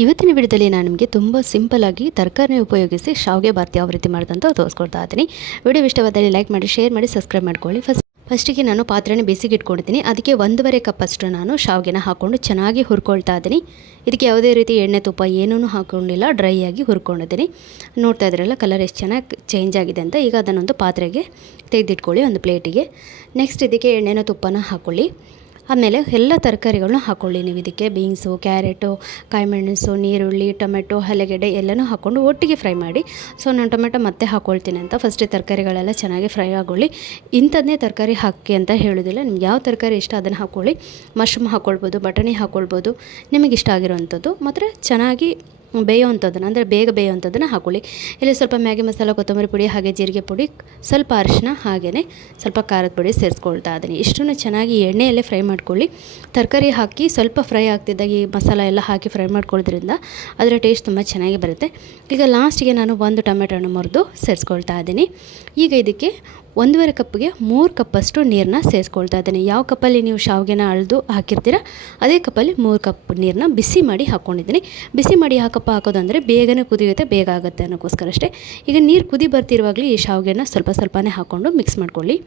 ಇವತ್ತಿನ ವಿಡಿಯೋದಲ್ಲಿ ನಾನು ನಿಮಗೆ ತುಂಬ ಸಿಂಪಲ್ಲಾಗಿ ತರಕಾರಿ ಉಪಯೋಗಿಸಿ ಶಾವಿಗೆ ಬಾತ್ ಯಾವ ರೀತಿ ಮಾಡೋದಂತ ತೋರಿಸ್ಕೊಡ್ತಾ ಇದ್ದೀನಿ. ವಿಡಿಯೋ ಇಷ್ಟವಾದಲ್ಲಿ ಲೈಕ್ ಮಾಡಿ, ಶೇರ್ ಮಾಡಿ, ಸಬ್ಸ್ಕ್ರೈಬ್ ಮಾಡ್ಕೊಳ್ಳಿ. ಫಸ್ಟಿಗೆ ನಾನು ಪಾತ್ರೆನ ಬೇಸಿಗೆ ಇಟ್ಕೊಂಡಿದ್ದೀನಿ. ಅದಕ್ಕೆ 1.5 ಕಪ್ ಅಷ್ಟು ನಾನು ಶಾವಿಗೆನ ಹಾಕ್ಕೊಂಡು ಚೆನ್ನಾಗಿ ಹುರ್ಕೊಳ್ತಾ ಇದ್ದೀನಿ. ಇದಕ್ಕೆ ಯಾವುದೇ ರೀತಿ ಎಣ್ಣೆ ತುಪ್ಪ ಏನೂ ಹಾಕ್ಕೊಂಡಿಲ್ಲ, ಡ್ರೈ ಆಗಿ ಹುರ್ಕೊಂಡಿದ್ದೀನಿ. ನೋಡ್ತಾ ಇದ್ರಲ್ಲ ಕಲರ್ ಎಷ್ಟು ಚೆನ್ನಾಗಿ ಚೇಂಜ್ ಆಗಿದೆ ಅಂತ. ಈಗ ಅದನ್ನೊಂದು ಪಾತ್ರೆಗೆ ತೆಗೆದಿಟ್ಕೊಳ್ಳಿ, ಒಂದು ಪ್ಲೇಟಿಗೆ. ನೆಕ್ಸ್ಟ್ ಇದಕ್ಕೆ ಎಣ್ಣೆನ ತುಪ್ಪನ ಹಾಕ್ಕೊಳ್ಳಿ. ಆಮೇಲೆ ಎಲ್ಲ ತರಕಾರಿಗಳನ್ನ ಹಾಕ್ಕೊಳ್ಳಿ. ನೀವು ಇದಕ್ಕೆ ಬೀನ್ಸು, ಕ್ಯಾರೆಟು, ಕಾಯಿಮೆಣಸು, ನೀರುಳ್ಳಿ, ಟೊಮೆಟೊ, ಆಲೂಗಡ್ಡೆ ಎಲ್ಲನೂ ಹಾಕ್ಕೊಂಡು ಒಟ್ಟಿಗೆ ಫ್ರೈ ಮಾಡಿ. ಸೊ ನಾನು ಟೊಮೆಟೊ ಮತ್ತೆ ಹಾಕ್ಕೊಳ್ತೀನಿ ಅಂತ ಫಸ್ಟ್ ತರಕಾರಿಗಳೆಲ್ಲ ಚೆನ್ನಾಗಿ ಫ್ರೈ ಆಗೋಳ್ಳಿ. ಇಂಥದ್ದೇ ತರಕಾರಿ ಹಾಕಿ ಅಂತ ಹೇಳೋದಿಲ್ಲ, ನಿಮ್ಗೆ ಯಾವ ತರಕಾರಿ ಇಷ್ಟ ಅದನ್ನು ಹಾಕ್ಕೊಳ್ಳಿ. ಮಶ್ರೂಮ್ ಹಾಕ್ಕೊಳ್ಬೋದು, ಬಟಾಣಿ ಹಾಕ್ಕೊಳ್ಬೋದು, ನಿಮಗೆ ಇಷ್ಟ ಆಗಿರೋವಂಥದ್ದು. ಮಾತ್ರ ಚೆನ್ನಾಗಿ ಬೇಯೋವಂಥದ್ದನ್ನು, ಅಂದರೆ ಬೇಗ ಬೇಯೋವಂಥದ್ದನ್ನು ಹಾಕ್ಕೊಳ್ಳಿ. ಇಲ್ಲಿ ಸ್ವಲ್ಪ ಮ್ಯಾಗಿ ಮಸಾಲ, ಕೊತ್ತಂಬರಿ ಪುಡಿ, ಹಾಗೆ ಜೀರಿಗೆ ಪುಡಿ, ಸ್ವಲ್ಪ ಅರಿಶಿನ, ಹಾಗೆಯೇ ಸ್ವಲ್ಪ ಖಾರದ ಪುಡಿ ಸೇರಿಸ್ಕೊಳ್ತಾ ಇದ್ದೀನಿ. ಇಷ್ಟನ್ನು ಚೆನ್ನಾಗಿ ಎಣ್ಣೆಯಲ್ಲೇ ಫ್ರೈ ಮಾಡ್ಕೊಳ್ಳಿ. ತರಕಾರಿ ಹಾಕಿ ಸ್ವಲ್ಪ ಫ್ರೈ ಆಗ್ತಿದ್ದಾಗ ಈ ಮಸಾಲ ಎಲ್ಲ ಹಾಕಿ ಫ್ರೈ ಮಾಡ್ಕೊಳ್ಳೋದ್ರಿಂದ ಅದರ ಟೇಸ್ಟ್ ತುಂಬ ಚೆನ್ನಾಗಿ ಬರುತ್ತೆ. ಈಗ ಲಾಸ್ಟಿಗೆ ನಾನು 1 ಟೊಮೆಟೊನ ಮುರಿದು ಸೇರಿಸ್ಕೊಳ್ತಾ ಇದ್ದೀನಿ. ಈಗ ಇದಕ್ಕೆ 1.5 ಕಪ್ಗೆ 3 ಕಪ್ಪಷ್ಟು ನೀರನ್ನ ಸೇರಿಸ್ಕೊಳ್ತಾ ಇದ್ದೀನಿ. ಯಾವ ಕಪ್ಪಲ್ಲಿ ನೀವು ಶಾವಿಗೆನ ಅಳೆದು ಹಾಕಿರ್ತೀರ ಅದೇ ಕಪ್ಪಲ್ಲಿ 3 ಕಪ್ ನೀರನ್ನ ಬಿಸಿ ಮಾಡಿ ಹಾಕ್ಕೊಂಡಿದ್ದೀನಿ. ಬಿಸಿ ಮಾಡಿ ಯಾಕಪ್ಪ ಹಾಕೋದು ಅಂದರೆ ಬೇಗನೆ ಕುದಿಯುತ್ತೆ, ಬೇಗ ಆಗುತ್ತೆ ಅನ್ನೋಕ್ಕೋಸ್ಕರ ಅಷ್ಟೇ. ಈಗ ನೀರು ಕುದಿ ಬರ್ತಿರುವಾಗಲೇ ಈ ಶಾವಿಗೆನ ಸ್ವಲ್ಪನೇ ಹಾಕ್ಕೊಂಡು ಮಿಕ್ಸ್ ಮಾಡ್ಕೊಳ್ಳಿ.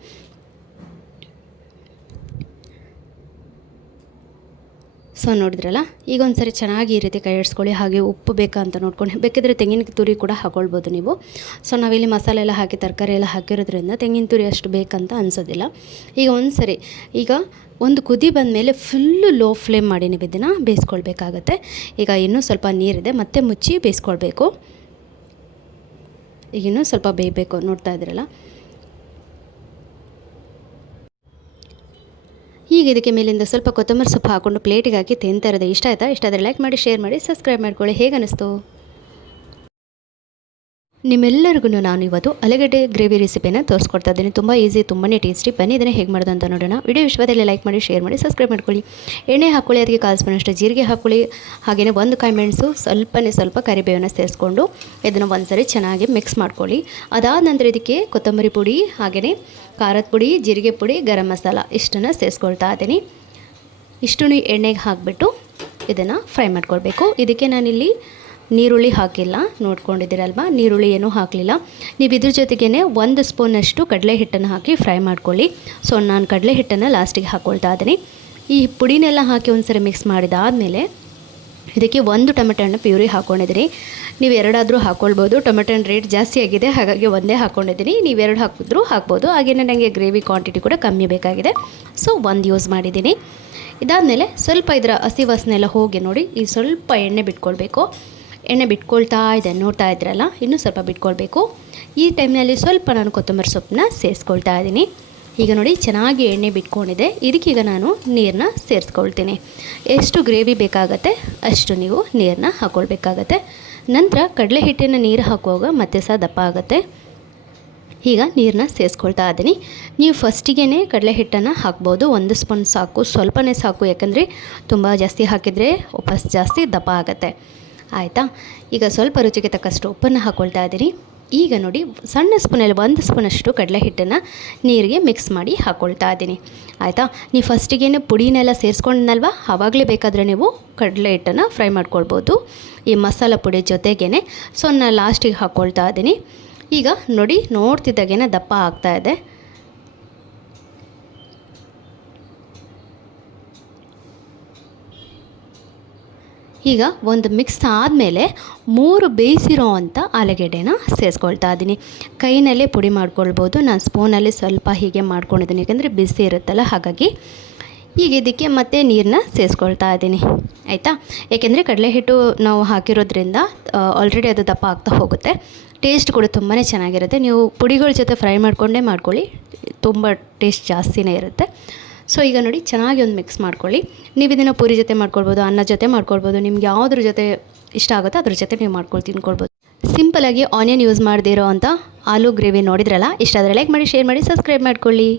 ಸೊ ನೋಡಿದ್ರಲ್ಲ, ಈಗ ಒಂದ್ಸರಿ ಚೆನ್ನಾಗಿ ಈ ರೀತಿ ಕೈ ಆಡಿಸ್ಕೊಳ್ಳಿ. ಹಾಗೆ ಉಪ್ಪು ಬೇಕಾ ಅಂತ ನೋಡ್ಕೊಂಡು, ಬೇಕಿದ್ರೆ ತೆಂಗಿನ ತುರಿ ಕೂಡ ಹಾಕ್ಕೊಳ್ಬೋದು ನೀವು. ಸೊ ನಾವಿಲ್ಲಿ ಮಸಾಲೆ ಎಲ್ಲ ಹಾಕಿ ತರಕಾರಿ ಎಲ್ಲ ಹಾಕಿರೋದ್ರಿಂದ ತೆಂಗಿನ ತುರಿ ಅಷ್ಟು ಬೇಕಂತ ಅನಿಸೋದಿಲ್ಲ. ಈಗ ಒಂದ್ಸರಿ ಈಗ ಒಂದು ಕುದಿ ಬಂದಮೇಲೆ ಫುಲ್ಲು ಲೋ ಫ್ಲೇಮ್ ಮಾಡಿ ನೀವು ಇದನ್ನು ಬೇಯಿಸ್ಕೊಳ್ಬೇಕಾಗತ್ತೆ. ಈಗ ಇನ್ನೂ ಸ್ವಲ್ಪ ನೀರಿದೆ, ಮತ್ತೆ ಮುಚ್ಚಿ ಬೇಯಿಸ್ಕೊಳ್ಬೇಕು. ಈಗ ಇನ್ನೂ ಸ್ವಲ್ಪ ಬೇಯಬೇಕು, ನೋಡ್ತಾ ಇದ್ರಲ್ಲ. ಈಗ ಇದಕ್ಕೆ ಮೇಲಿಂದ ಸ್ವಲ್ಪ ಕೊತ್ತಂಬರಿ ಸೊಪ್ಪು ಹಾಕ್ಕೊಂಡು ಪ್ಲೇಟಿಗೆ ಹಾಕಿ ತಿಂತಾ ಇರೋದು. ಇಷ್ಟ ಆಯಿತಾ? ಇಷ್ಟ ಆದರೆ ಲೈಕ್ ಮಾಡಿ, ಶೇರ್ ಮಾಡಿ, ಸಬ್ಸ್ಕ್ರೈಬ್ ಮಾಡ್ಕೊಳ್ಳಿ. ಹೇಗೆ ಅನ್ನಿಸ್ತು? ನಿಮ್ಮೆಲ್ಲರಿಗೂ ನಾನು ಇವತ್ತು ಆಲೂಗಡ್ಡೆ ಗ್ರೇವಿ ರೆಸಿಪಿನ ತೋರಿಸ್ಕೊಡ್ತಾ ಇದ್ದೀನಿ. ತುಂಬ ಈಸಿ, ತುಂಬಾ ಟೇಸ್ಟಿ. ಬನ್ನಿ ಇದನ್ನು ಹೇಗೆ ಮಾಡೋದು ಅಂತ ನೋಡೋಣ. ವಿಡಿಯೋ ಇಷ್ಟವಾದಲ್ಲಿ ಲೈಕ್ ಮಾಡಿ, ಶೇರ್ ಮಾಡಿ, ಸಬ್ಸ್ಕ್ರೈಬ್ ಮಾಡ್ಕೊಳ್ಳಿ. ಎಣ್ಣೆ ಹಾಕ್ಕೊಳ್ಳಿ, ಅದಕ್ಕೆ 1/4 ಸ್ಪೂನಷ್ಟು ಜೀರಿಗೆ ಹಾಕ್ಕೊಳ್ಳಿ. ಹಾಗೆಯೇ 1 ಕಾಯಿಮೆಣಸು, ಸ್ವಲ್ಪ ಕರಿಬೇವನ್ನ ಸೇರಿಸ್ಕೊಂಡು ಇದನ್ನು ಒಂದ್ಸರಿ ಚೆನ್ನಾಗಿ ಮಿಕ್ಸ್ ಮಾಡ್ಕೊಳ್ಳಿ. ಅದಾದ ನಂತರ ಇದಕ್ಕೆ ಕೊತ್ತಂಬರಿ ಪುಡಿ, ಹಾಗೆಯೇ ಖಾರದ ಪುಡಿ, ಜೀರಿಗೆ ಪುಡಿ, ಗರಂ ಮಸಾಲ ಇಷ್ಟನ್ನು ಸೇರಿಸ್ಕೊಳ್ತಾ ಇದ್ದೀನಿ. ಇಷ್ಟನ್ನು ಎಣ್ಣೆಗೆ ಹಾಕಿಬಿಟ್ಟು ಇದನ್ನು ಫ್ರೈ ಮಾಡ್ಕೊಳ್ಬೇಕು. ಇದಕ್ಕೆ ನಾನಿಲ್ಲಿ ನೀರುಳ್ಳಿ ಹಾಕಿಲ್ಲ, ನೋಡ್ಕೊಂಡಿದ್ದೀರಲ್ವ, ನೀರುಳ್ಳಿ ಏನೂ ಹಾಕಲಿಲ್ಲ. ನೀವು ಇದ್ರ ಜೊತೆಗೇ 1 ಸ್ಪೂನಷ್ಟು ಕಡಲೆ ಹಿಟ್ಟನ್ನು ಹಾಕಿ ಫ್ರೈ ಮಾಡ್ಕೊಳ್ಳಿ. ಸೊ ನಾನು ಕಡಲೆ ಹಿಟ್ಟನ್ನು ಲಾಸ್ಟಿಗೆ ಹಾಕ್ಕೊಳ್ತಾ ಇದ್ದೀನಿ. ಈ ಪುಡಿನೆಲ್ಲ ಹಾಕಿ ಒಂದ್ಸರಿ ಮಿಕ್ಸ್ ಮಾಡಿದಾದಮೇಲೆ ಇದಕ್ಕೆ 1 ಟೊಮೆಟೊನ ಪ್ಯೂರಿ ಹಾಕ್ಕೊಂಡಿದ್ದೀನಿ. ನೀವು 2 ಆದರೂ ಹಾಕ್ಕೊಳ್ಬೋದು. ಟೊಮೆಟೊನ ರೇಟ್ ಜಾಸ್ತಿ ಆಗಿದೆ, ಹಾಗಾಗಿ 1 ಹಾಕ್ಕೊಂಡಿದ್ದೀನಿ. ನೀವು 2 ಹಾಕಿದ್ರೂ ಹಾಕ್ಬೋದು. ಹಾಗೆಯೇ ನನಗೆ ಗ್ರೇವಿ ಕ್ವಾಂಟಿಟಿ ಕೂಡ ಕಮ್ಮಿ ಬೇಕಾಗಿದೆ, ಸೊ 1 ಯೂಸ್ ಮಾಡಿದ್ದೀನಿ. ಇದಾದಮೇಲೆ ಸ್ವಲ್ಪ ಇದರ ಹಸಿ ವಾಸನೆ ಎಲ್ಲ ಹೋಗಿ ನೋಡಿ, ಈ ಸ್ವಲ್ಪ ಎಣ್ಣೆ ಬಿಟ್ಕೊಳ್ಬೇಕು. ಎಣ್ಣೆ ಬಿಟ್ಕೊಳ್ತಾ ಇದೆ, ನೋಡ್ತಾ ಇದ್ರಲ್ಲ, ಇನ್ನೂ ಸ್ವಲ್ಪ ಬಿಟ್ಕೊಳ್ಬೇಕು. ಈ ಟೈಮ್ನಲ್ಲಿ ಸ್ವಲ್ಪ ನಾನು ಕೊತ್ತಂಬರಿ ಸೊಪ್ಪನ್ನ ಸೇರಿಸ್ಕೊಳ್ತಾ ಇದ್ದೀನಿ. ಈಗ ನೋಡಿ ಚೆನ್ನಾಗಿ ಎಣ್ಣೆ ಬಿಟ್ಕೊಂಡಿದೆ. ಇದಕ್ಕೀಗ ನಾನು ನೀರನ್ನ ಸೇರಿಸ್ಕೊಳ್ತೀನಿ. ಎಷ್ಟು ಗ್ರೇವಿ ಬೇಕಾಗತ್ತೆ ಅಷ್ಟು ನೀವು ನೀರನ್ನ ಹಾಕ್ಕೊಳ್ಬೇಕಾಗತ್ತೆ. ನಂತರ ಕಡಲೆ ಹಿಟ್ಟಿನ ನೀರು ಹಾಕುವಾಗ ಮತ್ತೆ ಸಹ ದಪ್ಪ ಆಗುತ್ತೆ. ಈಗ ನೀರನ್ನ ಸೇರಿಸ್ಕೊಳ್ತಾ ಇದ್ದೀನಿ. ನೀವು ಫಸ್ಟಿಗೆ ಕಡಲೆ ಹಿಟ್ಟನ್ನು ಹಾಕ್ಬೋದು. 1 ಸ್ಪೂನ್ ಸಾಕು, ಸ್ವಲ್ಪನೇ ಸಾಕು. ಯಾಕಂದರೆ ತುಂಬ ಜಾಸ್ತಿ ಹಾಕಿದರೆ ವಾಪಸ್ ಜಾಸ್ತಿ ದಪ್ಪ ಆಗುತ್ತೆ. ಆಯಿತಾ? ಈಗ ಸ್ವಲ್ಪ ರುಚಿಗೆ ತಕ್ಕಷ್ಟು ಉಪ್ಪನ್ನು ಹಾಕ್ಕೊಳ್ತಾ ಇದ್ದೀನಿ. ಈಗ ನೋಡಿ ಸಣ್ಣ ಸ್ಪೂನಲ್ಲಿ 1 ಸ್ಪೂನಷ್ಟು ಕಡಲೆ ಹಿಟ್ಟನ್ನು ನೀರಿಗೆ ಮಿಕ್ಸ್ ಮಾಡಿ ಹಾಕ್ಕೊಳ್ತಾ ಇದ್ದೀನಿ. ಆಯಿತಾ? ನೀವು ಫಸ್ಟಿಗೆ ಪುಡಿನೆಲ್ಲ ಸೇರಿಸ್ಕೊಂಡಲ್ವ, ಆವಾಗಲೇ ಬೇಕಾದರೆ ನೀವು ಕಡಲೆ ಹಿಟ್ಟನ್ನು ಫ್ರೈ ಮಾಡ್ಕೊಳ್ಬೋದು ಈ ಮಸಾಲ ಪುಡಿ ಜೊತೆಗೇ. ಸೊ ನಾನು ಲಾಸ್ಟಿಗೆ ಹಾಕ್ಕೊಳ್ತಾ ಇದ್ದೀನಿ. ಈಗ ನೋಡಿ, ನೋಡ್ತಿದ್ದಾಗೇ ದಪ್ಪ ಆಗ್ತಾಯಿದೆ. ಈಗ ಒಂದು ಮಿಕ್ಸ್ ಆದಮೇಲೆ 3 ಬೇಯಿಸಿರೋ ಅಂಥ ಆಲೂಗೆಡ್ಡೆನ ಸೇರಿಸ್ಕೊಳ್ತಾ ಇದ್ದೀನಿ. ಕೈನಲ್ಲೇ ಪುಡಿ ಮಾಡ್ಕೊಳ್ಬೋದು, ನಾನು ಸ್ಪೂನಲ್ಲಿ ಸ್ವಲ್ಪ ಹೀಗೆ ಮಾಡ್ಕೊಂಡಿದ್ದೀನಿ, ಯಾಕೆಂದರೆ ಬಿಸಿ ಇರುತ್ತಲ್ಲ ಹಾಗಾಗಿ. ಈಗ ಇದಕ್ಕೆ ಮತ್ತೆ ನೀರನ್ನ ಸೇರಿಸ್ಕೊಳ್ತಾ ಇದ್ದೀನಿ. ಆಯಿತಾ? ಏಕೆಂದರೆ ಕಡಲೆ ಹಿಟ್ಟು ನಾವು ಹಾಕಿರೋದ್ರಿಂದ ಆಲ್ರೆಡಿ ಅದು ದಪ್ಪ ಆಗ್ತಾ ಹೋಗುತ್ತೆ. ಟೇಸ್ಟ್ ಕೂಡ ತುಂಬಾ ಚೆನ್ನಾಗಿರುತ್ತೆ. ನೀವು ಪುಡಿಗಳ ಜೊತೆ ಫ್ರೈ ಮಾಡಿಕೊಂಡೇ ಮಾಡ್ಕೊಳ್ಳಿ, ತುಂಬ ಟೇಸ್ಟ್ ಜಾಸ್ತಿನೇ ಇರುತ್ತೆ. ಸೊ ಈಗ ನೋಡಿ ಚೆನ್ನಾಗಿ ಒಂದು ಮಿಕ್ಸ್ ಮಾಡ್ಕೊಳ್ಳಿ. ನೀವು ಇದನ್ನು ಪೂರಿ ಜೊತೆ ಮಾಡ್ಕೊಳ್ಬೋದು, ಅನ್ನ ಜೊತೆ ಮಾಡ್ಕೊಳ್ಬೋದು, ನಿಮ್ಗೆ ಯಾವುದ್ರ ಜೊತೆ ಇಷ್ಟ ಆಗುತ್ತೋ ಅದ್ರ ಜೊತೆ ನೀವು ತಿನ್ಕೊಳ್ಬೋದು. ಸಿಂಪಲಾಗಿ ಆನಿಯನ್ ಯೂಸ್ ಮಾಡದೇ ಇರೋ ಅಂಥ ಆಲೂ ಗ್ರೇವಿ ನೋಡಿದ್ರಲ್ಲ. ಇಷ್ಟ ಆದರೆ ಲೈಕ್ ಮಾಡಿ, ಶೇರ್ ಮಾಡಿ, ಸಬ್ಸ್ಕ್ರೈಬ್ ಮಾಡ್ಕೊಳ್ಳಿ.